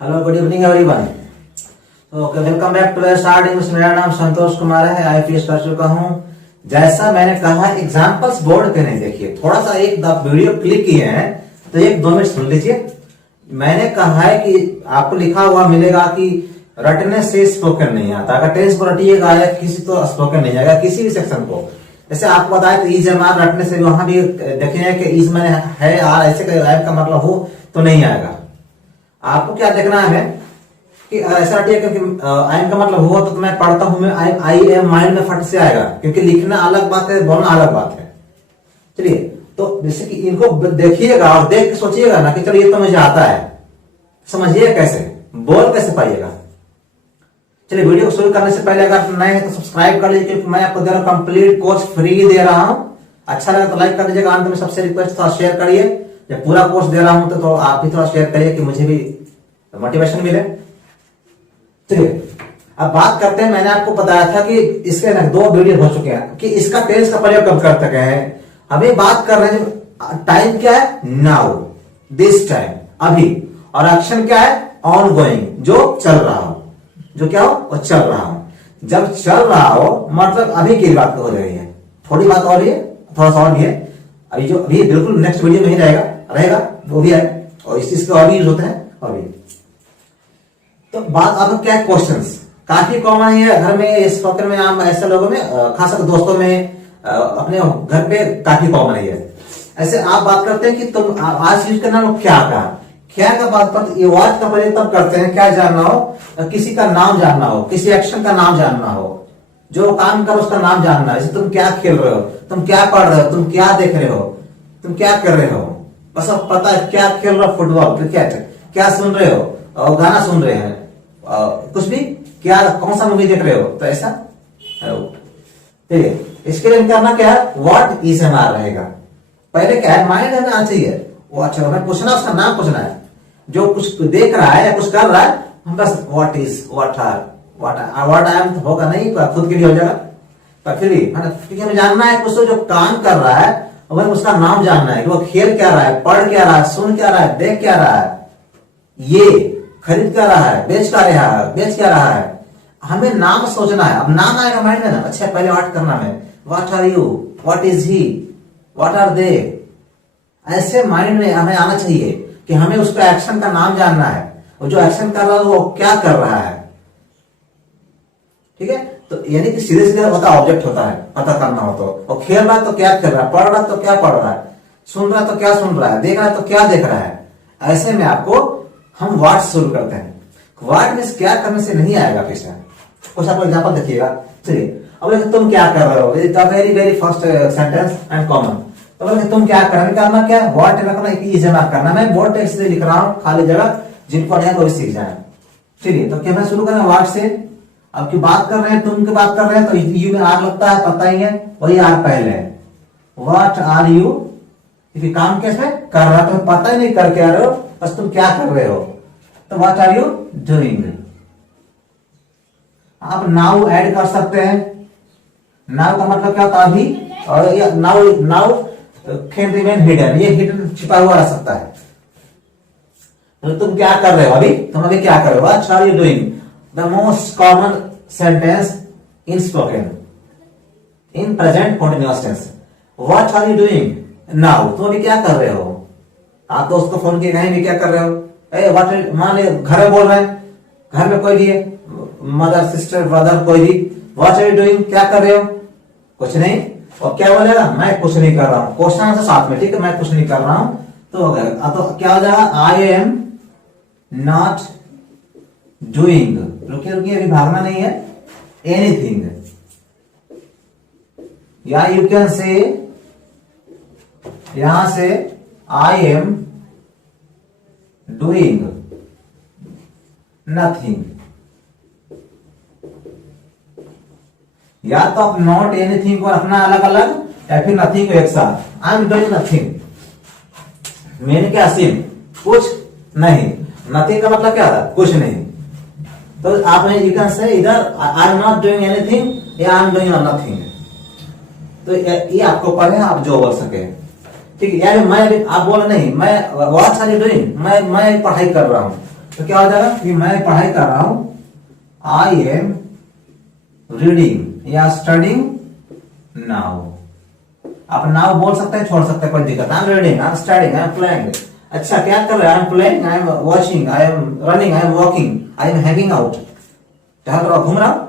Hello, good evening everyone. Okay, welcome back to start English. मेरा नाम संतोष कुमार है, IPS कर चुका हूँ। जैसा मैंने कहा एग्जांपल्स बोर्ड पे नहीं देखिए, थोड़ा सा एक वीडियो क्लिक किए हैं तो 1-2 मिनट सुन लीजिए। मैंने कहा है कि आपको लिखा हुआ मिलेगा कि रटने से स्पोकन नहीं आता। अगर टेंस को रटिएगा या किसी तो स्पोकन नहीं आएगा किसी भी सेक्शन को। जैसे आपको बताया तो इज एम आर रटने से वहां भी देखेंगे कि इज में है आर, ऐसे का मतलब हो तो नहीं आएगा। आपको क्या देखना है कि ऐसा रटिए क्योंकि आई एम का मतलब हुआ तो मैं पढ़ता हूं, मैं आई एम माइंड में फट से आएगा, क्योंकि लिखना अलग बात है, बोलना अलग बात है। चलिए, तो जैसे कि इनको देखिएगा और देख के सोचिएगा ना कि चलो ये तो मुझे आता है, समझिए कैसे बोल कैसे पाइएगा। चलिए, वीडियो को शुरू करने से पहले अगर नए हैं तो सब्सक्राइब कर लीजिए, क्योंकि मैं आपको दे रहा हूं कंप्लीट कोर्स फ्री दे रहा हूं। अच्छा लगा तो लाइक कर दीजिएगा। अंत में सबसे रिक्वेस्ट थोड़ा शेयर करिए। जब पूरा कोर्स दे रहा हूं तो आप भी थोड़ा शेयर करिए कि मुझे भी मोटिवेशन मिले। चलिए, अब बात करते हैं। मैंने आपको बताया था कि इसके 2 वीडियो हो चुके हैं कि इसका टेंस का प्रयोग कब कर सके हैं। अभी बात कर रहे हैं टाइम क्या है, नाउ, दिस टाइम, अभी, और एक्शन क्या है, ऑन गोइंग, जो चल रहा हो, जो क्या हो वो चल रहा हो। जब चल रहा हो मतलब अभी की बात हो रही है, थोड़ी बात और है, थोड़ा सा और भी है। अभी जो अभी बिल्कुल नेक्स्ट वीडियो में ही रहेगा वो भी है, और इस चीज के और भी यूज होते हैं। अभी तो बात अब क्या है, क्वेश्चंस काफी कॉमन है घर में, स्पोकन में, आम ऐसे लोगों में, खासकर दोस्तों में, अपने घर पे काफी कॉमन है। ऐसे आप बात करते हैं कि तुम आज यूज करना क्या का बात पर ये वर्ड का प्रयोग तब करते हैं क्या जानना हो, किसी का नाम जानना हो, किसी एक्शन का नाम जानना हो, जो काम करो उसका नाम जानना है। जैसे तुम क्या खेल रहे हो, तुम क्या पढ़ रहे हो, तुम क्या देख रहे हो, तुम क्या कर रहे हो, बस अब पता है क्या खेल रहे हो, फुटबॉल, क्रिकेट, क्या सुन रहे हो, और गाना सुन रहे हैं, कुछ भी, क्या कौन सा मूवी देख रहे हो, तो ऐसा। ठीक है, इसके लिए करना क्या है, व्हाट इज एम आर रहेगा। पहले क्या है, माइंड में आना चाहिए वो। अच्छा, हमें पूछना, उसका नाम पूछना है। जो कुछ देख रहा है या कुछ कर रहा है, हम बस what is, what I am होगा नहीं, खुद के लिए हो जाएगा, पर फिर भी हमें जानना है कुछ। तो जो काम कर रहा है वह उसका नाम जानना है कि वो खेल क्या रहा है, पढ़ क्या रहा है, सुन क्या रहा है, देख क्या रहा है, ये खरीद क्या रहा है, बेच क्या रहा है। हमें नाम सोचना है। अब नाम आएगा माइंड में ना। अच्छा, पहले व्हाट करना है, what are you, what is he, what are they. ऐसे माइंड में हमें आना चाहिए कि हमें उसका एक्शन का नाम जानना है, और जो एक्शन कर रहा है वो क्या कर रहा है। ठीक है, तो यानी कि सीधे सीधे होता ऑब्जेक्ट होता है, पता करना हो तो। और खेल रहा है तो क्या खेल रहा है, पढ़ रहा है तो क्या पढ़ रहा है, सुन रहा है तो क्या सुन रहा है, देख रहा है तो क्या देख रहा है। ऐसे में आपको हम व्हाट शुरू करते हैं। व्हाट मींस क्या करने से नहीं आएगा पीछे। कुछ आपको एग्जांपल देखिएगा। चलिए, अब तुम क्या कर रहे हो, very very first sentence and common. तो बोले तुम क्या करना क्या, व्हाट रखना, इज एम आर करना। मैं बोर्ड टेक्स्ट से लिख रहा हूँ, खाली जगह, जिनको नहीं है वो सीख जाए। चलिए, तो क्या मैं शुरू करें व्हाट से। अब की बात कर रहे हैं, तुम की बात कर रहे हैं, तो यू में आर लगता है, पता ही है, वही आर पहले है। व्हाट आर यू, क्योंकि काम कैसे कर रहा है तो पता ही नहीं कर क्या रहे हो, बस तुम क्या कर रहे हो, तो व्हाट आर यू डूइंग। आप नाउ ऐड कर सकते हैं। नाउ का मतलब क्या होता है, अभी, और नाउ कैन रिमेन हिडन, ये हिडन छिपा हुआ रह सकता है। तो तुम क्या कर रहे हो, तुम अभी क्या कर रहे हो, what are you doing. The most common sentence in spoken in present continuous tense, what are you doing now. तुम अभी क्या कर रहे हो। आप दोस्त को फोन किए, कहीं भी क्या कर रहे हो, व्हाट, मान ले घर में बोल रहे हैं, घर में कोई भी है, मदर, सिस्टर, ब्रदर, कोई भी, व्हाट आर यू डूइंग, क्या कर रहे हो, कुछ नहीं। और क्या बोलेगा, मैं कुछ नहीं कर रहा हूं, क्वेश्चन से साथ में, ठीक है, मैं कुछ नहीं कर रहा हूं, तो हो गया। तो क्या हो जाएगा, आई एम नॉट डूइंग, रुकिए अभी भागना नहीं है, एनीथिंग। या यू कैन से, यहां से, आई एम डूइंग नथिंग। या तो आप नॉट एनीथिंग को रखना अलग अलग, या फिर नथिंग को एक साथ। आई एम डूइंग नथिंग, मैंने क्या सीन, कुछ नहीं। नथिंग का मतलब क्या था, कुछ नहीं। तो आपने यू कैन से इधर आई एम नॉट डूइंग एनीथिंग या आई एम डूइंग नथिंग। तो ये आपको पढ़े, आप जो बोल सके, ठीक है। यानी मैं, आप बोल नहीं, मैं व्हाट आर यू डूइंग, मैं पढ़ाई कर रहा हूं, तो क्या हो जाएगा कि मैं पढ़ाई कर रहा हूं, आई एम रीडिंग या स्टडिंग नाउ। आप नाउ बोल सकते हैं, छोड़ सकते हैं, कोई दिक्कत। आई am reading, I am studying, I am playing. अच्छा क्या कर रहे हैं? I am playing, I am watching, I am running, I am walking, I am hanging out. टहल रहा, घूम रहा,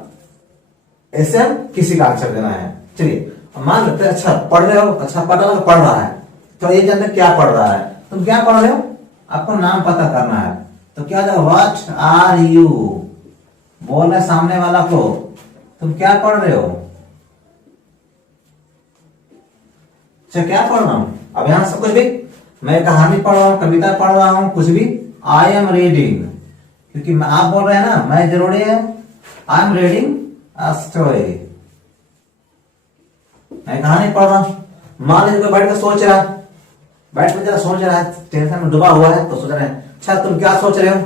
ऐसे किसी का आंसर देना है। चलिए मान लेते हैं, अच्छा पढ़ रहे हो, अच्छा पढ़ रहा, पढ़ रहा है, तो ये जानते क्या पढ़ रहा है। तुम क्या पढ़ रहे हो? आपको नाम पता करना है। तो क्या जाएगा? व्हाट आर यू, बोल रहे सामने वाला को तुम क्या पढ़ रहे हो। अच्छा क्या पढ़ रहा हूं? अब यहां से कुछ भी, मैं कहानी पढ़ रहा हूं, कविता पढ़ रहा हूं, कुछ भी, आई एम रीडिंग, क्योंकि आप बोल रहे हैं ना, मैं जरूरी है। I am reading a story, मैं कहानी पढ़ रहा हूं। मान लीजिए कोई बैठ कर सोच रहा, बैठ कर जरा सोच रहा है, टेंशन में डूबा हुआ है, तो सोच रहे हैं। अच्छा तुम क्या सोच रहे हो?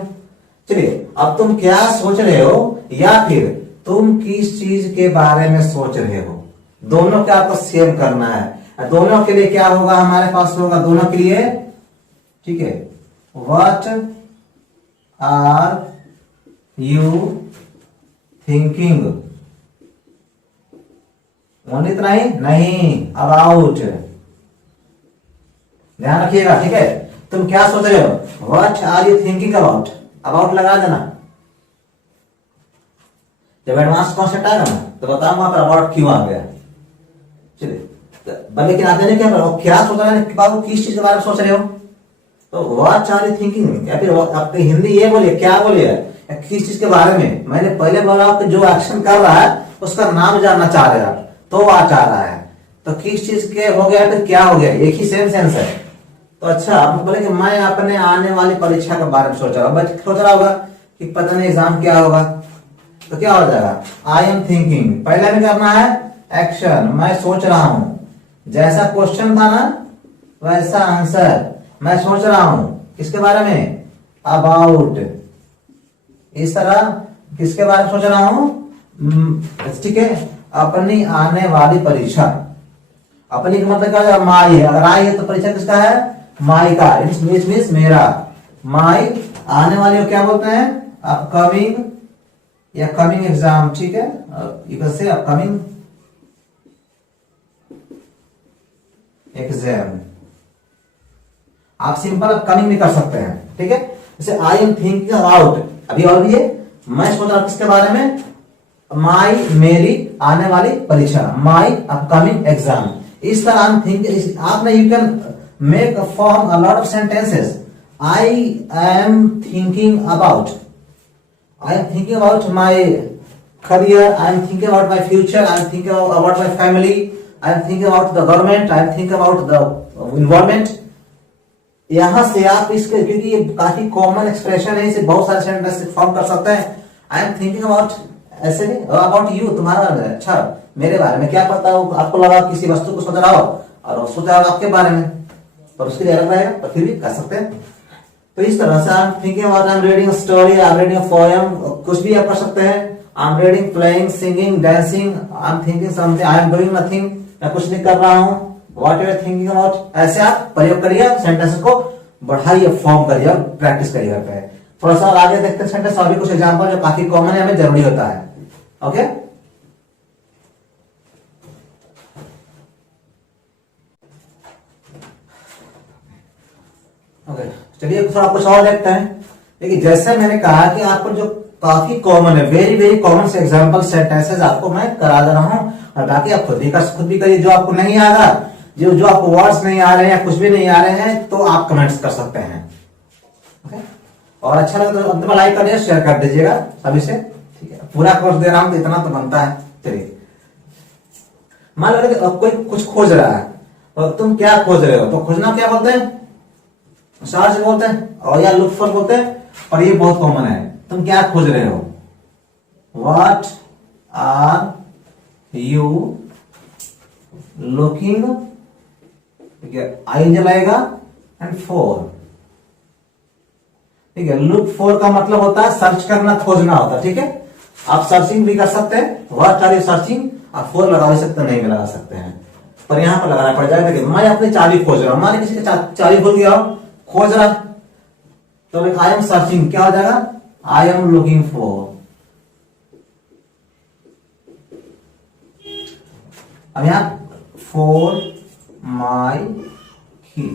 चलिए अब तुम क्या सोच रहे हो, या फिर तुम किस चीज के बारे में सोच रहे हो, दोनों का आपको सेव करना है। दोनों के लिए क्या होगा हमारे पास होगा, दोनों के लिए, ठीक है, what are you thinking, only इतना ही नहीं, अबाउट, ध्यान रखिएगा, ठीक है। तुम क्या सोच रहे हो, what are you thinking about, about लगा देना। जब एडवांस कॉन्सेप्ट आएगा ना तो बताऊंगा पर अबाउट क्यों आ गया। चलिए लेकिन आप जाने क्या सोच रहे हैं, बाबू किस चीज के बारे में सोच रहे हो, तो व्हाट आर यू थिंकिंग, या फिर आपकी हिंदी ये बोलिए, क्या बोलिए, किस चीज के बारे में। मैंने पहले बोला कि जो एक्शन कर रहा है उसका नाम जानना चाह रहे हैं, तो आ चाह रहा है, तो किस चीज के हो गया, फिर क्या हो गया, एक ही सेम सेंस है। तो अच्छा आप बोले कि मैं अपने आने वाली परीक्षा के बारे में सोच रहा हूँ, सोच रहा होगा कि पता नहीं एग्जाम क्या होगा, तो क्या हो जाएगा, आई एम थिंकिंग, पहले भी करना है एक्शन, मैं सोच रहा हूं, जैसा क्वेश्चन था ना वैसा आंसर, मैं सोच रहा हूं किसके बारे में, अबाउट, इस तरह किसके बारे में सोच रहा हूं, ठीक है, अपनी आने वाली परीक्षा। अपनी का मतलब क्या है, माई है, अगर आई है तो परीक्षा किसका है, माई का, मीन्स मेरा, माई, आने वाली को क्या बोलते हैं, अपकमिंग या कमिंग एग्जाम, ठीक है, इधर से अपकमिंग एग्जाम। आप सिंपल अपकमिंग भी कर सकते हैं, ठीक है। जैसे आई एम थिंकिंग अबाउट, अभी और भी है, मैं सोच रहा हूं किसके बारे में, माई, मेरी आने वाली परीक्षा, माई अपकमिंग एग्जाम। इस तरह हम थिंक, आपने you can make form a lot of sentences. I am thinking about, I am thinking about my career, I am thinking about my future, I am thinking about my family, I am thinking about the government, I am thinking about the environment। यहां से आप इसके, क्योंकि ये काफी common expression है, इसे बहुत सारे सेंटेंस फॉर्म कर सकते हैं। I am thinking about, ऐसे नहीं, about you, तुम्हारा बारे में, अच्छा मेरे बारे में क्या पता हो, आपको लगा किसी वस्तु को सोच रहा हो और वो सोच रहा हो आपके बारे में, पर उसके लिए अलग रहेगा, तो फिर भी कर सकते हैं। तो इस तरह से I am thinking about, I am reading a story, I am reading a poem, कुछ भी आप कर सकते हैं। I am reading, playing, singing, dancing, I am thinking something, I am doing nothing, मैं कुछ नहीं कर रहा हूं, what you are thinking about. ऐसे आप प्रयोग करिए, सेंटेंसेस को बढ़ाइए, फॉर्म करिए और प्रैक्टिस करिए करते हैं। थोड़ा सा आगे देखते हैं सेंटेंस, और भी कुछ एग्जाम्पल जो काफी कॉमन है, हमें जरूरी होता है। ओके ओके, चलिए थोड़ा कुछ और देखते हैं। देखिए जैसे मैंने कहा कि आपको जो काफी कॉमन है, वेरी वेरी कॉमन से एग्जांपल सेंटेंसेस आपको मैं करा दे रहा हूं, और बाकी आप खुद भी करिए। जो आपको नहीं आ रहा, जो आपको वर्ड्स नहीं आ रहे हैं या कुछ भी नहीं आ रहे हैं, तो आप कमेंट्स कर सकते हैं। ओके, और अच्छा लगा तो अंत में लाइक कर दीजिए, शेयर कर दीजिएगा सभी से, ठीक है। पूरा कोर्स दे रहा हूं तो इतना तो बनता है। चलिए मान लो कोई कुछ खोज रहा है, तो तुम क्या खोज रहे हो, तो खोजना क्या बोलते हैं, सर्च बोलते हैं, और या लुक फॉर बोलते हैं, और ये बहुत कॉमन है। तुम क्या खोज रहे हो, व्हाट आर यू लुकिंग, ठीक है, आई जब आएगा एंड फॉर, ठीक है। लुक फॉर का मतलब होता है सर्च करना, खोजना होता है, ठीक है। आप सर्चिंग भी कर सकते हैं, व्हाट आर यू सर्चिंग, आप फॉर लगा भी सकते हैं, नहीं भी लगा सकते हैं, पर यहां पर लगाना पड़ जाएगा। मैं अपनी चाबी खोज रहा हूं, मान किसी की चाबी भूल गया हो, खोज रहा, तो आई एम सर्चिंग क्या हो जाएगा, आई एम लुकिंग फॉर। अब यहां फॉर माई की,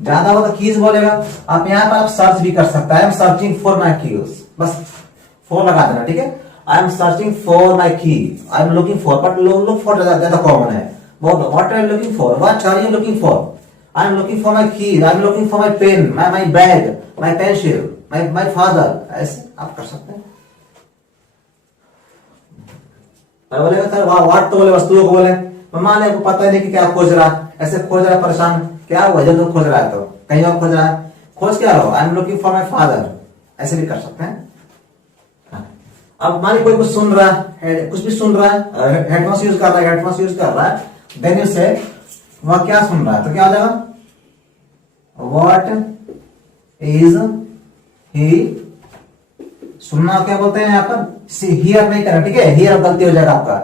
ज्यादा होगा तो कीज बोलेगा। आप यहां पर आप सर्च भी कर सकते हैं, I am searching for my keys, बस फॉर लगा देना, ठीक है। I am searching for my key, I am looking for, but look for ज्यादा कॉमन है। What are you looking for, what are you looking for, I am looking for my key, I am looking for my pen, my bag, my pencil, my father, ऐसे आप कर सकते हैं। बोलेगा sir what तो बोले वस्तुओं को बोले, मान ले पता नहीं कि क्या खोज रहा, ऐसे खोज रहा है, परेशान क्या हुआ जब तो खोज रहा है, तो कहीं और खोज रहा है, खोज क्या रहा, आई am looking for my father, ऐसे भी कर सकते हैं। अब मान ली कोई कुछ सुन रहा है, कुछ भी सुन रहा है, हेडफोन्स यूज कर रहा है, हेडफोन्स यूज कर रहा है, देन यू से वह क्या सुन रहा है, तो क्या हो जाएगा, व्हाट इज ही, सुनना क्या बोलते हैं यहाँ पर, हियर नहीं करना, ठीक है, हियर गलती हो जाएगा आपका,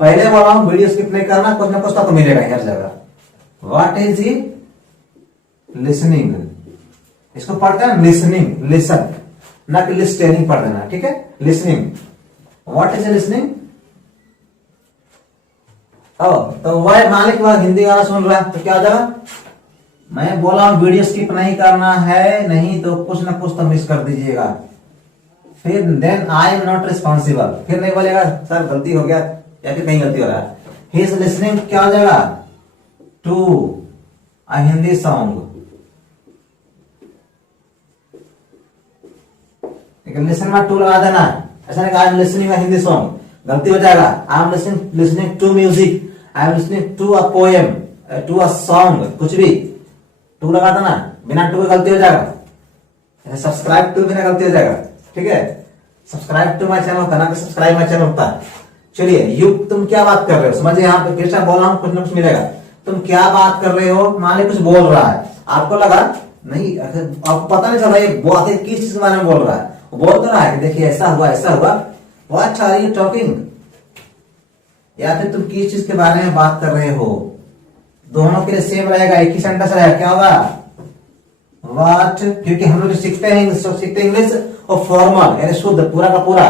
पहले बोला हूं वीडियो स्किप नहीं करना, कुछ ना कुछ तो मिलेगा हर जगह। व्हाट इज ही लिसनिंग, इसको पढ़ते हैं लिसनिंग, लिसन, ना कि लिस्टेनिंग पढ़ देना, ठीक है, लिसनिंग। व्हाट इज लिसनिंग, तो वह मालिक वह हिंदी गाना सुन रहा है, तो क्या हो जाएगा, मैं बोला हूं वीडियो स्किप नहीं करना है, नहीं तो कुछ ना कुछ तो मिस कर दीजिएगा। फिर then I am not responsible, फिर नहीं बोलेगा सर गलती हो गया या फिर कहीं गलती हो रहा है। ही इज लिसनिंग क्या हो जाएगा, to a Hindi song, listen में टू लगा देना, ऐसा नहीं I am listening a Hindi song, गलती हो जाएगा। I am listening to music, I am listening to a poem, to a song, कुछ भी टू लगा देना, बिना टू की गलती हो जाएगा। सब्सक्राइब टू बिना गलती हो जाएगा, ठीक है, सब्सक्राइब टू माई चैनल करना, सब्सक्राइब माई चैनल होता है। चलिए यू तुम क्या बात कर रहे हो, समझिए यहाँ पे कृष्णा बोल रहा हूँ, कुछ ना कुछ मिलेगा, तुम क्या बात कर रहे हो, मान ली कुछ बोल रहा है, आपको लगा नहीं, आपको पता नहीं चल रहा है वो आखिर किस चीज के बारे में बोल रहा है, वो बोल तो रहा है कि देखिए ऐसा हुआ ऐसा हुआ, व्हाट आर यू टॉकिंग, या फिर तुम किस चीज के बारे में बात कर रहे हो, दोनों के लिए सेम रहेगा, एक ही सेंटेंस रहेगा, क्या होगा, व्हाट, क्योंकि हम लोग सीखते हैं इंग्लिश और फॉर्मल यानी शुद्ध पूरा का पूरा,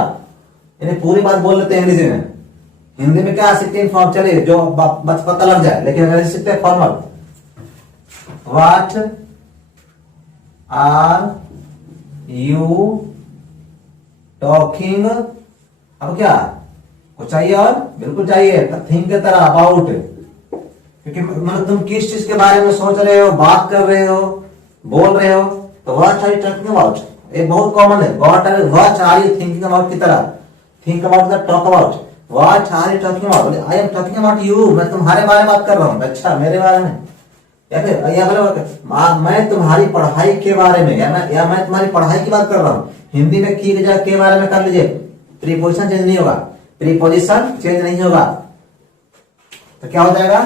यानी पूरी बात बोल लेते हैं इंग्लिश में, हिंदी में क्या सीखते हैं फॉर्म, चलिए जो बस पता लग जाए, लेकिन अंग्रेजी सीखते हैं formal. What are you talking, अब क्या कुछ चाहिए और बिल्कुल चाहिए, थिंक की तरह अबाउट, क्योंकि मतलब तुम किस चीज के बारे में सोच रहे हो, बात कर रहे हो, बोल रहे हो, तो what are you talking about, ये बहुत कॉमन है, what are you thinking about की तरह, think about the talk about, what are you talking about, I am talking about you, मैं तुम्हारे बारे में बात कर रहा हूँ, अच्छा मेरे बारे में, या फिर मैं तुम्हारी पढ़ाई के बारे में, या मैं तुम्हारी पढ़ाई की बात कर रहा हूँ, हिंदी में की जगह के बारे में कर लीजिए, प्रीपोजिशन चेंज नहीं होगा, प्रीपोजिशन चेंज नहीं होगा, तो क्या हो जाएगा,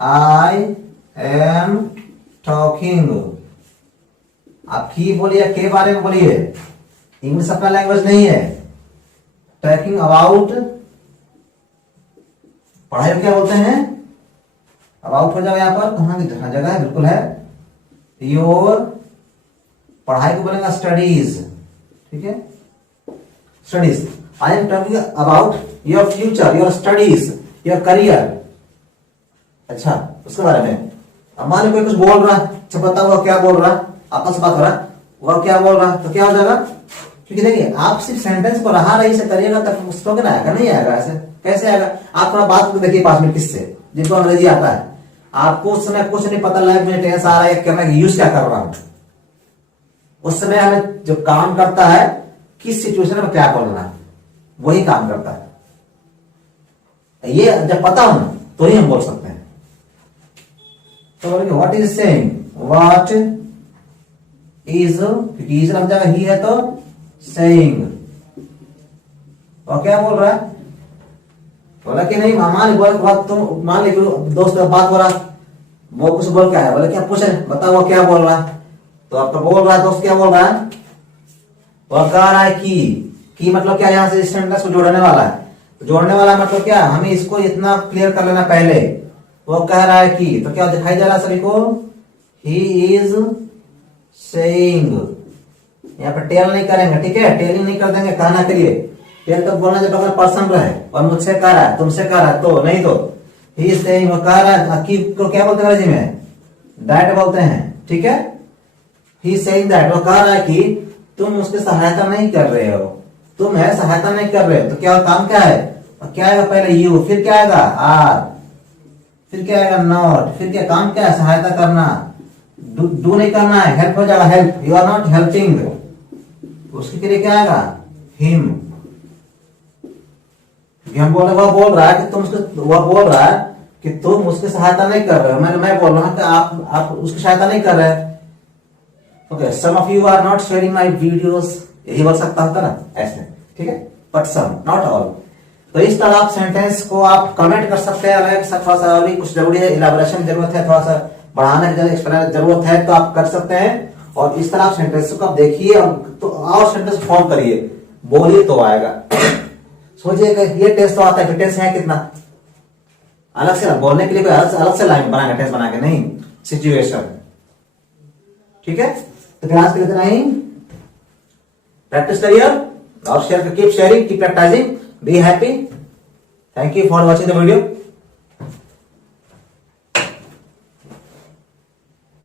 आई एम टॉकिंग, आप की बोलिए के बारे में बोलिए, इंग्लिश अपना लैंग्वेज नहीं है, टॉकिंग अबाउट, पढ़ाई में क्या बोलते हैं, अबाउट हो जाएगा यहाँ पर, कहां की जगह है, बिल्कुल है, योर, पढ़ाई को बोलेंगे स्टडीज, ठीक है, studies, I am talking about your future, your studies, your career, अच्छा उसके बारे में। अब मान लो कोई कुछ बोल रहा, अच्छा बताओ वह क्या बोल रहा, आपस में बात हो रहा, वह क्या बोल रहा, तो क्या हो जाएगा, क्योंकि देखिए आप सिर्फ सेंटेंस को रहा रही से करिएगा तब स्लोगन आएगा, नहीं आएगा, ऐसे कैसे आएगा, आप थोड़ा बात को देखिए 5 मिनट किससे, जिनको अंग्रेजी आता है, आपको उस समय कुछ नहीं पता लगा मुझे टेंस आ रहा है क्या, मैं यूज क्या कर रहा हूं, उस समय हमें जो काम करता है किस सिचुएशन में क्या बोलना है वही काम करता है, ये जब पता हो तो ही हम बोल सकते हैं। तो बोलेंगे what is saying, what is, क्योंकि इज लग जाएगा ही है तो सेइंग, और क्या बोल रहा है, बोला कि नहीं मान तुम मान ली दोस्त बात हो रहा, वो कुछ बोल के आया, बोले क्या पूछे बताओ वो क्या बोल रहा, तो आपका बोल रहा है दोस्त क्या बोल रहा है, वह कह रहा है कि मतलब क्या, यहाँ से सेंटेंस को जोड़ने वाला है, तो जोड़ने वाला मतलब क्या, हमें इसको इतना क्लियर कर लेना पहले, वो कह रहा है कि, तो क्या दिखाई दे रहा है सभी को, ही इज सेइंग, यहाँ पे टेल नहीं करेंगे, ठीक है, टेलिंग नहीं कर देंगे कहना के लिए। टेल तो बोलना जब अगर पर्सन रहे और मुझसे कह रहा है, तुमसे कह रहा है, तो नहीं तो ही इज सेइंग, वो कह रहा है कि को क्या बोलते हैं अंग्रेजी में, दैट बोलते हैं, ठीक है। ही इज सेइंग दैट, वो कह रहा है कि तुम उसकी सहायता नहीं कर रहे हो, तुम है सहायता नहीं कर रहे हो। तो क्या काम क्या है, क्या आएगा पहले यू, फिर क्या आएगा आर, फिर क्या आएगा नॉट, फिर क्या काम क्या है सहायता करना, डू नहीं करना है, हेल्प हो जाएगा help, you are not helping, उसके लिए क्या आएगा हिम। हम बोल वह बोल रहा है कि तुम उसको, वह बोल रहा है कि तुम उसकी सहायता नहीं कर रहे हो, मैं बोल रहा हूं कि आप उसकी सहायता नहीं कर रहे। Okay, some of you are not sharing my videos, यही बोल सकता होता ना ऐसे, ठीक है, बट सम नॉट ऑल। तो इस तरह आप सेंटेंस को आप कमेंट कर सकते हैं, अलग थोड़ा सा अभी कुछ जरूरी है, इलाबोरेशन जरूरत है, थोड़ा सा बढ़ाने की एक्सप्लेन जरूरत है, तो आप कर सकते हैं। और इस तरह आप सेंटेंस को आप देखिए और सेंटेंस फॉर्म करिए, बोलिए तो आएगा। सोचिए ये टेस्ट तो आता है, टेंस है कितना, अलग से बोलने के लिए कोई अलग से लाइन बनाएगा, टेंस बना के नहीं, सिचुएशन, ठीक है। तो क्लास के लिए इतना ही, प्रैक्टिस करिए और share, keep sharing, keep practising, be happy. Thank you for watching the video.